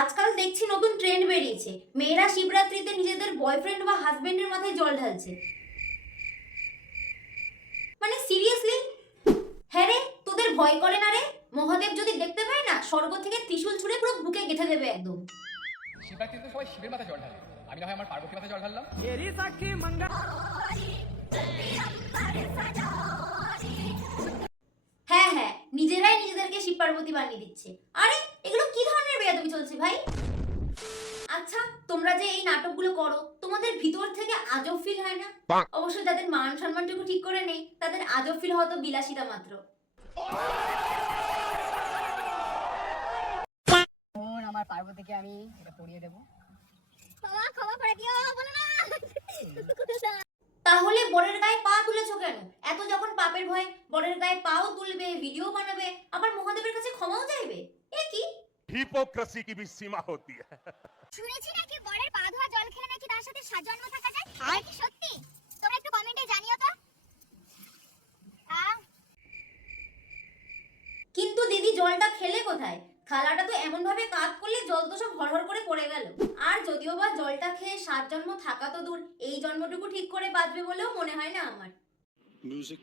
আজকাল দেখছি নতুন ট্রেন্ড বেরিয়েছে, মেয়েরা শিবরাত্রিতে নিজেদের বয়ফ্রেন্ড বা হাজবেন্ডের মাথায় জল ঢালছে। মানে সিরিয়াসলি? হ্যাঁ রে, তোদের ভয় করে না রে? মহাদেব যদি দেখতে পায় না, স্বর্গ থেকে ত্রিশূল ছুঁড়ে পুরো বুকে গেঁথে দেবে একদম। শিবরাত্রিতে সবাই শিবের মাথায় জল ঢালে, আমি না হয় আমার পার্বতীর মাথায় জল ঢাললাম। হ্যাঁ হ্যাঁ, নিজেরাই নিজেদেরকে শিব পার্বতী বানিয়ে দিচ্ছে। আরে এগুলো কি ধরনের বেয়াদবি চলছে ভাই? আচ্ছা, তোমরা যে এই নাটকগুলো করো, তোমাদের ভিতর থেকে আজব ফিল হয় না? অবশ্য যাদের মান সম্মানটুকু ঠিক করে নেই, তাদের আজব ফিল হয়তো বিলাসিতা মাত্র। আমার পার্বতীকে আমি এটা পরিয়ে দেবো। বাবা ক্ষমা করে দিও, বলো না। তাহলে বরের গায়ে পা তুলেছো কেন? এত যখন পাপের ভয়, বরের গায়ে পাও তুলবে, ভিডিও বানাবে, আবার মহাদেবের কাছে ক্ষমাও চাইবে। এ কি हिपोक्रेसी की भी सीमा होती है। শুনেছি নাকি বরের পা ধোয়া জল খেলে নাকি তার সাথে সাজন্ম থাকা যায়। আর কি সত্যি? তোমরা একটু কমেন্টে জানিও তো। কিন্তু দিদি জলটা খেলে কোথায়? থালাটা তো এমন ভাবে কাত করলে জল তো সব হড়হড় করে পড়ে গেল। আর যদিও বা জলটা খেয়ে 7 জন্ম থাকা তো দূর, এই জন্মটুকু ঠিক করে বাঁচবে বলেও মনে হয় না আমার। Music